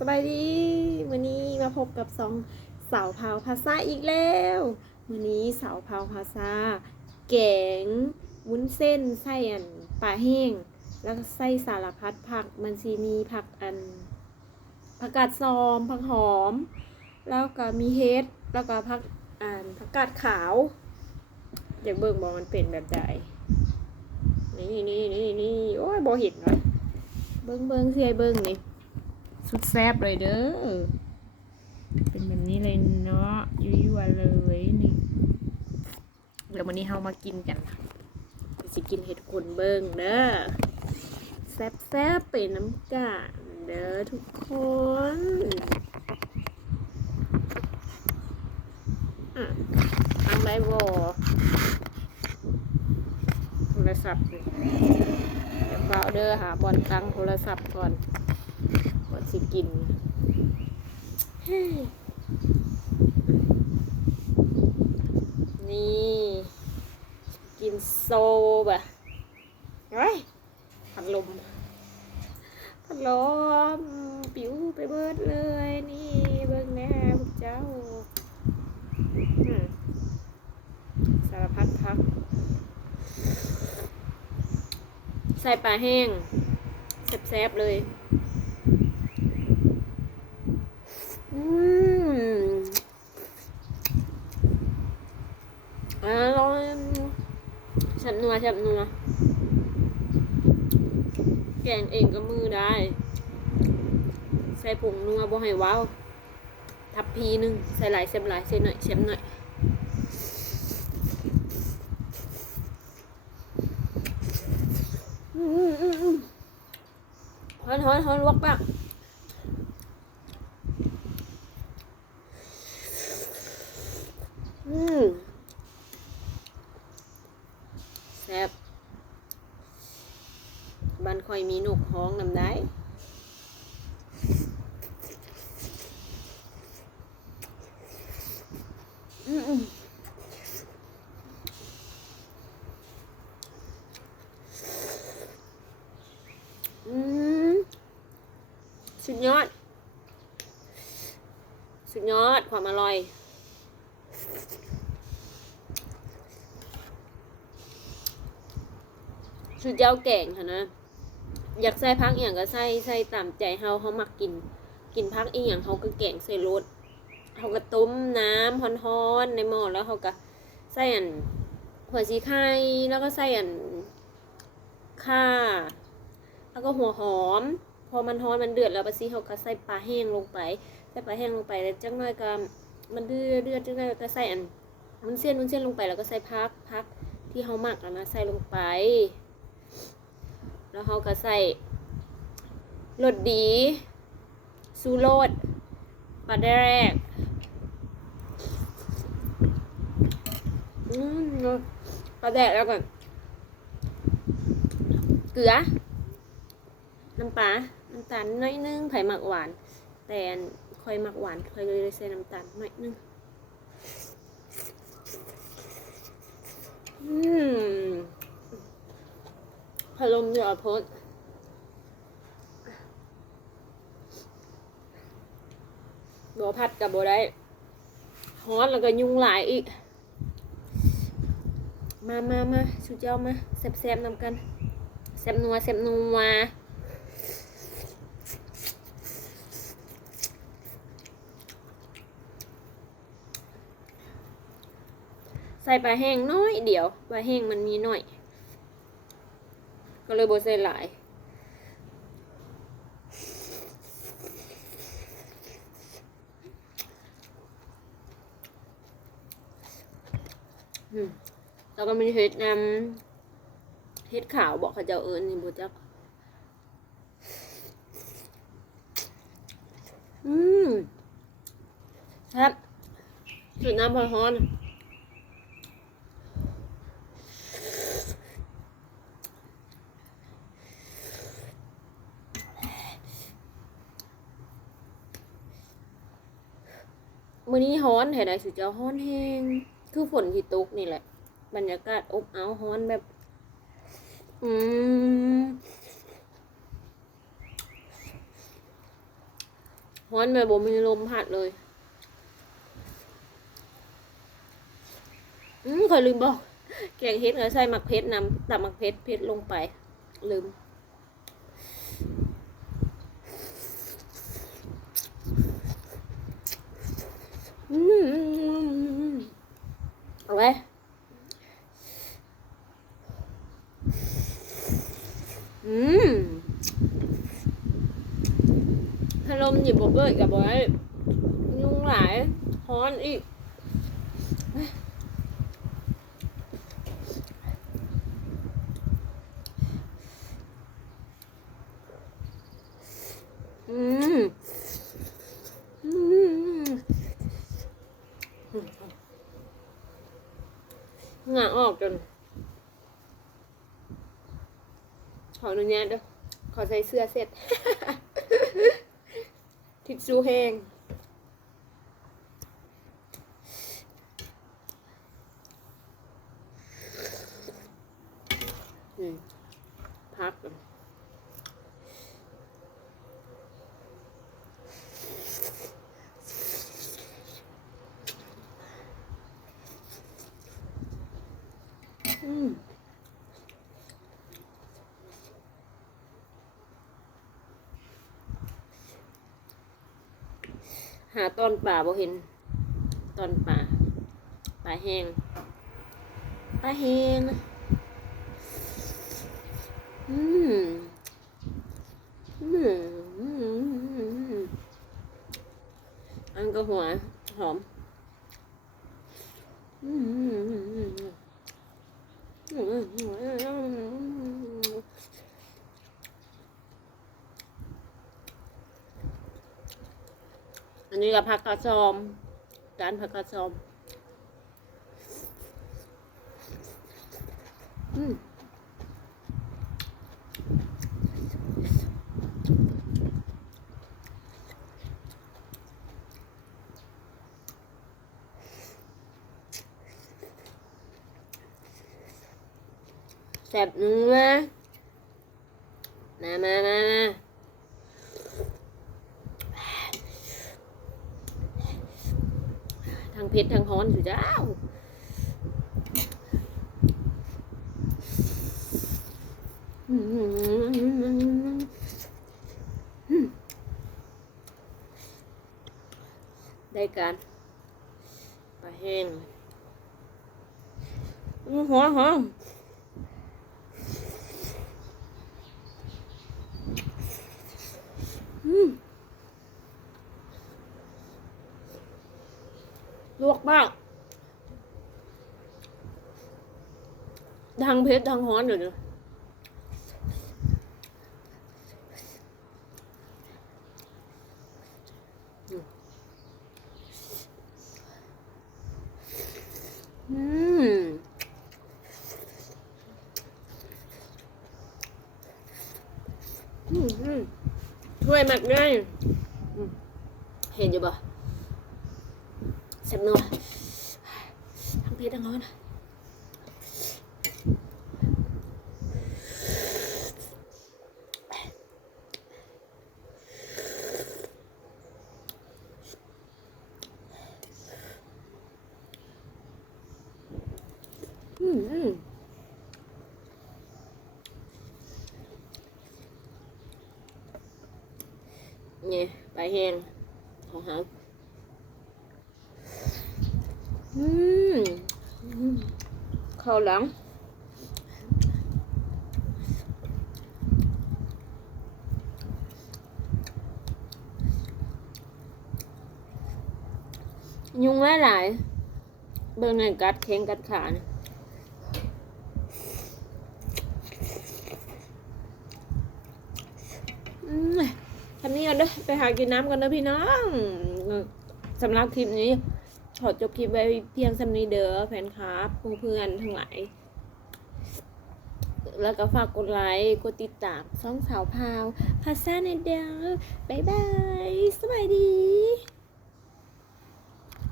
สบายดีวันนี้มาพบกับสองสาวเผาภาษาอีกแล้ววันนี้สาวเผาภาษาแกงวุ้นเส้นไส้อันปลาแห้ง แล้วก็ไส้สารพัดผักมันซีมีผักอันผักกาดซอมผักหอม แล้วก็มีเฮดแล้วก็ผักอันผักกาดขาว อยากเบิ่งบอกมันเป็นแบบใดนี่นี่นี่นี่โอ้ยบอเห็นเลยเบิ่งเบิ่งเสียเบิ่งนี่ สุดแซ่บเลยเด้อ เป็นแบบนี้เลยเนาะยุ่ยๆเลยนี่เดี๋ยววันนี้เรามากินกันสิกินเห็ดขนเบิ้งเด้อแซ่บๆเป็นน้ำกาดเด้อทุกคนอะทางไรบอโทรศัพท์นี่เดี๋ยวเฝ้าเด้อหาบอลตั้งโทรศัพท์ก่อน ก่อนสิกินนี่กินโซบะเฮ้ยพัดลมพัดลมปิวไปเบิดเลย นี่เบิ่งแน่พวกเจ้าสารพัดพัก ใส่ปลาแห้งแซ่บๆเลย อืมอร่อยฉั บนัวฉับนัว แกงเองก็มือได้ ใส่ผงนัวบ่ให้ว้าว ทับพีหนึ่งใส่หลายเซมหลายใส่หน่อยเซมหน่อยอืมอืมอืมอืมฮอนฮอนฮอนลวกปาก อืมแซ่ บบ้านคอยมีนกฮ้องนำได้อืมอืมอืมสุดยอด สุดยอดความอร่อย ชุดเจ้าแกงค่ะนะ อยากใส่พักอหย่างก็ใส่ใส่ตามใจเฮาเฮามักกิน กินพักอีหยังเฮาก็แกงใส่รสเฮาก็ต้มน้ำฮ้อนๆในหม้อแล้วเฮาก็ใส่อันหัวชีไข่แล้วก็ใส่อันข่าแล้วก็หัวหอม พอมันฮ้อนมันเดือดแล้วปะสิเฮาก็ใส่ปลาแห้งลงไป ใส่ปลาแห้งลงไปแล้วจังหน่อยก็มันเดือดเดือดจังหน่อยก็ใส่อันมันเส้นมันเส้นลงไปแล้วก็ใส่พักพักที่เฮาหมักแล้วนะใส่ลงไป แล้วเขาก็ใส่รสดี ซูโรดปลาแดกอืมปลาแดกแล้วก่อน เกลือ น้ำปลา น้ำตาลน้อยนึง ไผ่หมักหวาน แต่อันคอยหมักหวานคอยเลยใส่น้ำตาลน้อยนึง อืม พลมเดือดพดบัวผัดกับบัวได้ฮอนแล้วก็ยุงหลายอีก มามามาสุดเจ้ามาแซ่บๆนำกันแซบนัวแซบนัวใส่ปลาแห้งน้อยเดี๋ยวปลาแห้งมันมีน่อย ก็เลยโบใส่หลายอืมแล้วก็มีเห็ดนำเห็ดขาวบอกเขาเจ้าเอิญนี่บูจักอืมครับสุดน้ำพอฮ้อน มื้อนี้ฮ้อนแถใดสุดจะฮ้อนแห้งคือฝนที่ตกนี่แหละ บรรยากาศอบอ้าวฮ้อนแบบ อืมฮ้อนแบบบ่มีลมพัดเลย อืมเคยลืมบอกแกงเฮ็ดก็ใส่หมักเพชรนำตับหมักเพชรเพชรลงไป ลืม อืมเอาไว้อืมพัดลม หยิบบ่เบิดกับบ่ได้ยุงหลายฮ้อนอีกอืมอืมเหงาออกจนขออนุญาตเด้วยขอใส่เสื้อเสร็จ ทิชชู่แห้งอืมพักก่อนอืม หาตอนป่าบ่เห็น ตอนป่าป่าแห้งป่าแห้งอืมอืมอืมอืมอันก็หัวหอมอืมอืมอืมอืมอืมอืมอั นนี้ก็ผักกระซอมจานผักกระซอมอืมแซ่บเนื้อมามามามา ทางเพชรทางฮ้อนสิเจ้าได้การปลาแห้งอื้อหัวหอมอืม ลวกมากทางเพชรทางฮ้อนเดี๋ยวนี้อืมอืมอืมถ้วยมักได้อืมเห็นอยู่ปะแซ่บนัว ทั้งเพชรทั้งร้อน ข้าวหลังยุงหลายหลายๆเบิ่งในกัดแข้งกัดขานะทำนี้กันเด้อไปหากินน้ำกันเด้อพี่น้องสำหรับคลิปนี้ ขอจบคลิปไว้เพียงสำนีเด้อแฟนคลับเพื่อนๆทั้งหลาย แล้วก็ฝากกดไลค์กดติดตามช่องสาวพาวภาษาในเด้อบ๊ายบาย สวัสดี